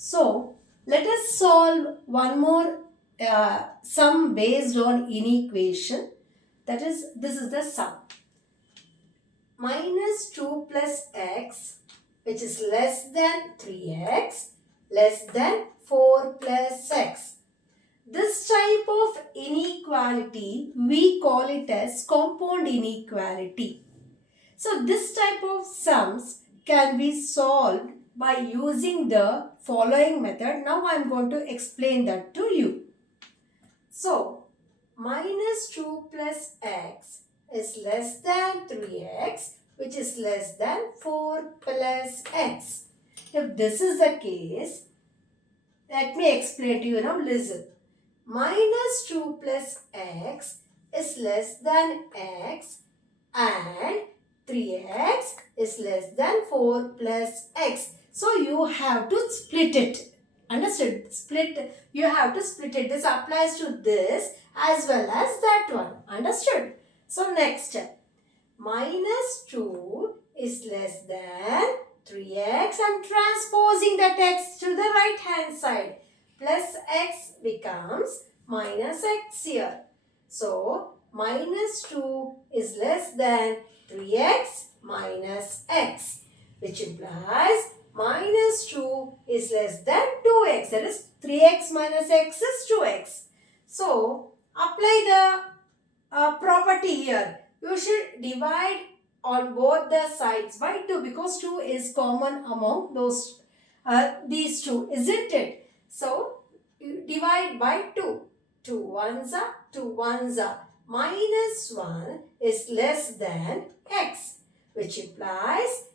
So let us solve one more sum based on inequation. That is, this is the sum. Minus 2 plus x, which is less than 3x, less than 4 plus x. This type of inequality, we call it as compound inequality. So this type of sums can be solved by using the following method. Now I am going to explain that to you. So minus 2 plus x is less than 3x, which is less than 4 plus x. If this is the case, let me explain to you now. Listen. Minus 2 plus x is less than x and 3x is less than 4 plus x. So you have to split it. Understood? Split. You have to split it. This applies to this as well as that one. Understood? So next step. Minus 2 is less than 3x. I'm transposing that x to the right hand side. Plus x becomes minus x here. So minus 2 is less than 3x minus x, which implies minus 2 is less than 2x. That is 3x minus x is 2x. So apply the property here. You should divide on both the sides by 2 because 2 is common among these two, isn't it? So you divide by 2. 2 ones are 2 ones are. Minus 1 is less than x, which implies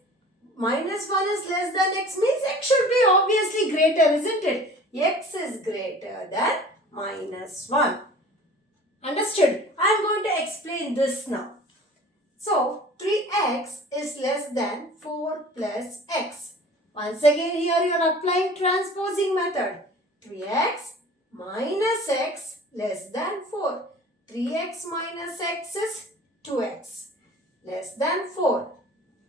minus 1 is less than x means x should be obviously greater, isn't it? X is greater than minus 1. Understood? I am going to explain this now. So 3x is less than 4 plus x. Once again here you are applying transposing method. 3x minus x less than 4. 3x minus x is 2x less than 4.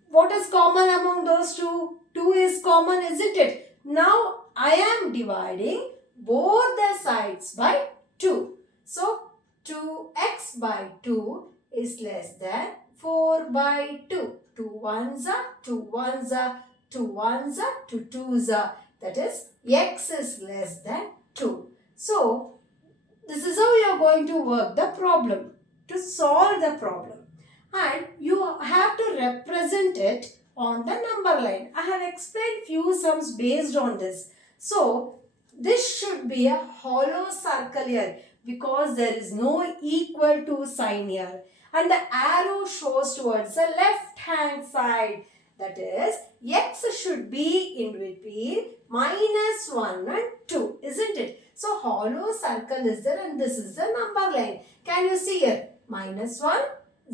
What is common among those two? 2 is common, isn't it? Now I am dividing both the sides by 2. So 2x by 2 is less than 4 by 2. 2 ones are 2 ones are 2 ones are 2 twos are. That is x is less than 2. So this is how you are going to work the problem to solve the problem. And you have to represent it on the number line. I have explained few sums based on this. So this should be a hollow circle here because there is no equal to sign here. And the arrow shows towards the left hand side. That is, x should be in between minus 1 and 2, isn't it? So hollow circle is there and this is the number line. Can you see here? Minus 1,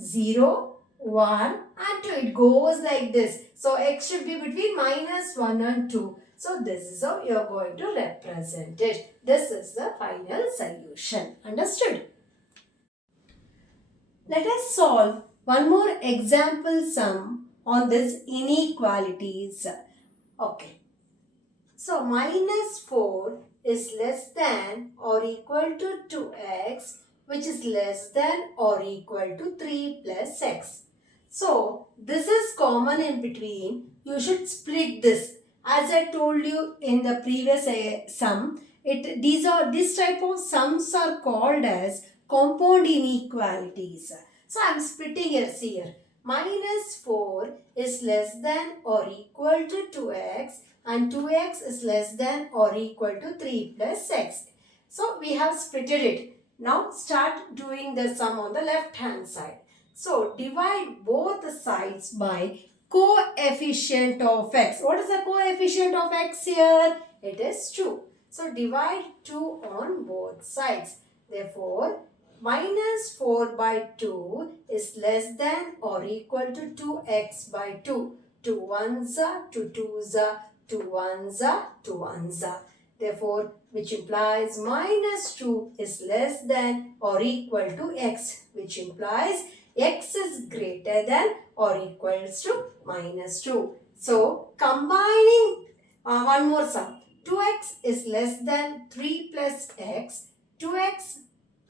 0, 1 and 2. It goes like this. So x should be between minus 1 and 2. So this is how you are going to represent it. This is the final solution. Understood? Let us solve one more example sum on this inequalities. Okay. So minus 4 is less than or equal to 2x, which is less than or equal to 3 plus x. So this is common in between. You should split this. As I told you in the previous sum, this type of sums are called as compound inequalities. So I am splitting here. Minus 4 is less than or equal to 2x and 2x is less than or equal to 3 plus x. So we have splitted it. Now start doing the sum on the left hand side. So divide both the sides by coefficient of x. What is the coefficient of x here? It is 2. So divide 2 on both sides. Therefore, minus 4 by 2 is less than or equal to 2x by 2. 2 ones are, 2 twos are, 2 ones are, 2 ones are. Therefore, which implies minus 2 is less than or equal to x, which implies x is greater than or equals to minus 2. So, combining one more sum. 2x is less than 3 plus x. 2x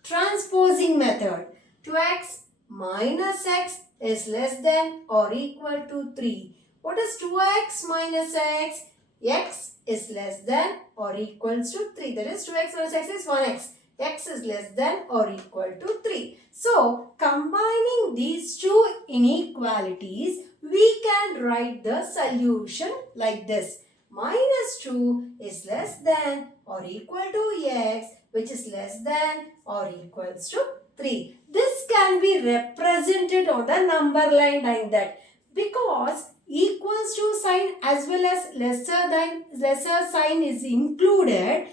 transposing method. 2x minus x is less than or equal to 3. What is 2x minus x? X is less than or equals to 3. That is 2x minus x is 1x. X is less than or equal to 3. So, combining these two inequalities, we can write the solution like this. Minus 2 is less than or equal to x, which is less than or equals to 3. This can be represented on the number line like that, because equals to sign as well as lesser sign is included.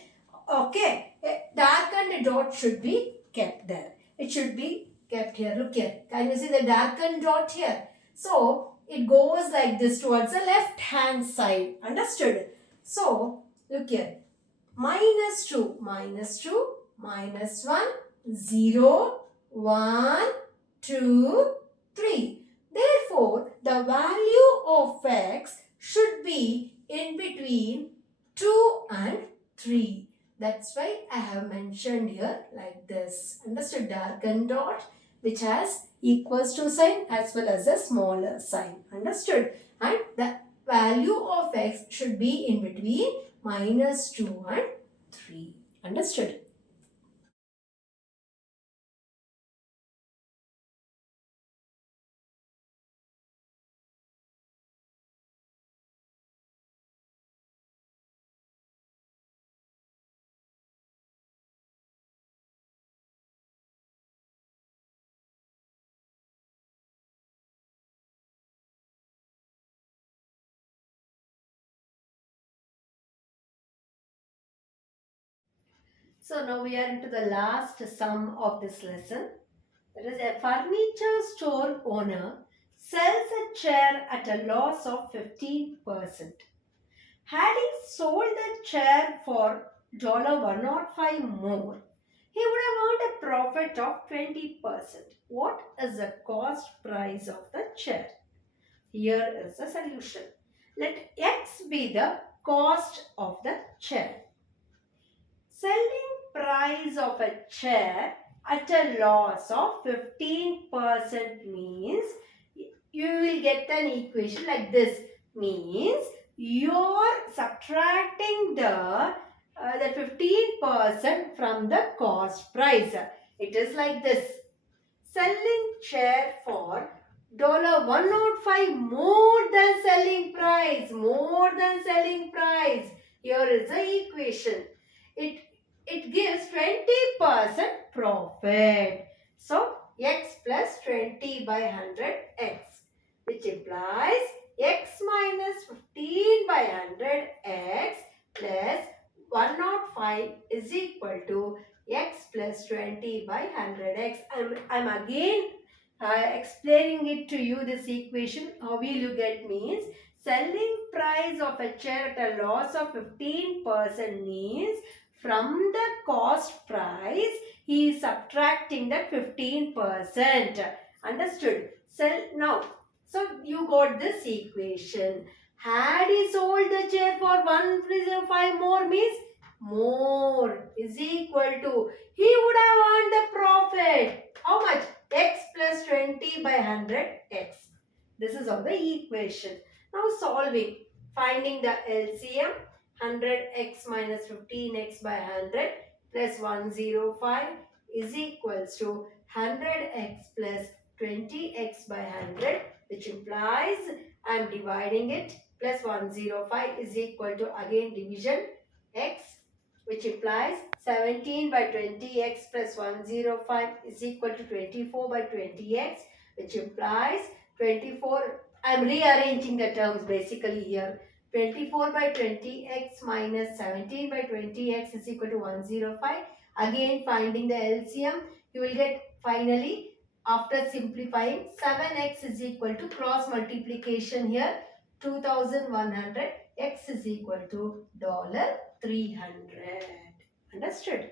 Okay, a darkened dot should be kept there. It should be kept here. Look here. Can you see the darkened dot here? So, it goes like this towards the left hand side. Understood? So, look here. Minus 2, minus 2, minus 1, 0, 1, 2, 3. Therefore, the value of x should be in between 2 and 3. That's why I have mentioned here like this. Understood? Darkened dot which has equals to sign as well as a smaller sign. Understood? And the value of x should be in between minus 2 and 3. Understood? So now we are into the last sum of this lesson. That is, a furniture store owner sells a chair at a loss of 15%. Had he sold the chair for $105 more, he would have earned a profit of 20%. What is the cost price of the chair? Here is the solution. Let X be the cost of the chair. Selling price of a chair at a loss of 15% means you will get an equation like this. Means you are subtracting the 15% from the cost price. It is like this. Selling chair for $105 more than selling price. More than selling price. Here is the equation. It gives 20% profit. So, x plus 20 by 100 x, which implies x minus 15 by 100 x plus 105 is equal to x plus 20 by 100 x. I'm again explaining it to you, this equation. How will you get means selling price of a chair at a loss of 15% means from the cost price he is subtracting that 15%. Understood? Now, so you got this equation. Had he sold the chair for 105 more means more is equal to, he would have earned the profit. How much? X plus 20 by 100 x. This is of the equation. Now solving. Finding the LCM. 100x minus 15x by 100 plus 105 is equals to 100x plus 20x by 100, which implies I am dividing it, plus 105 is equal to again division x, which implies 17 by 20x plus 105 is equal to 24 by 20x, which implies 24. I am rearranging the terms basically here. 24 by 20x minus 17 by 20x is equal to 105. Again finding the LCM, you will get finally, after simplifying, 7x is equal to cross multiplication here, 2100, x is equal to $300. Understood?